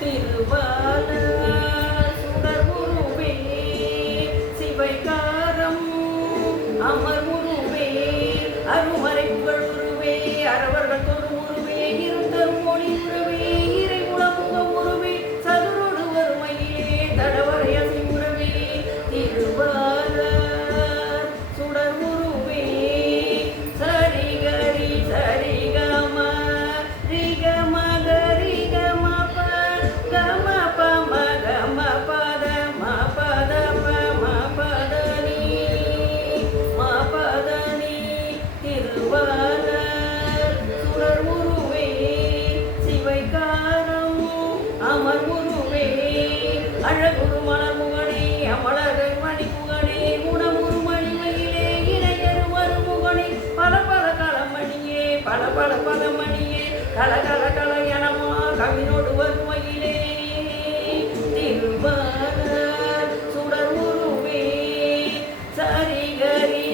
திருவால சுடர் உருவே சிவைகாரம் அமர் உருவே அருமறை புகழ் உருவே அறவர்கள் தொரு உருவே இருத்தரும் மொழி உருவே இறை உலமுக உருவே சதுரோடு வறுமையிலே தடவரைய சிங்குரவே திருவால சுடர் உருவே சரி கரி சரி கம ரிக மக ரிக மப கம பம கம பத ம பத ப ம பத நீ ம பத நீ திருவால சுடர் உருவே சிவைகாரம் அமர் உருவே அழகுரு மலர் முகனே அமலர்கள் மணிமுகனே குணமுரு மணிமயிலே இணையரு மறுமுகனே பல பல களமணியே பல பல பதமணியே கல கல கல எனமா கவினோடு வருமையிலே திருவால சுடர் உருவே சரி கரி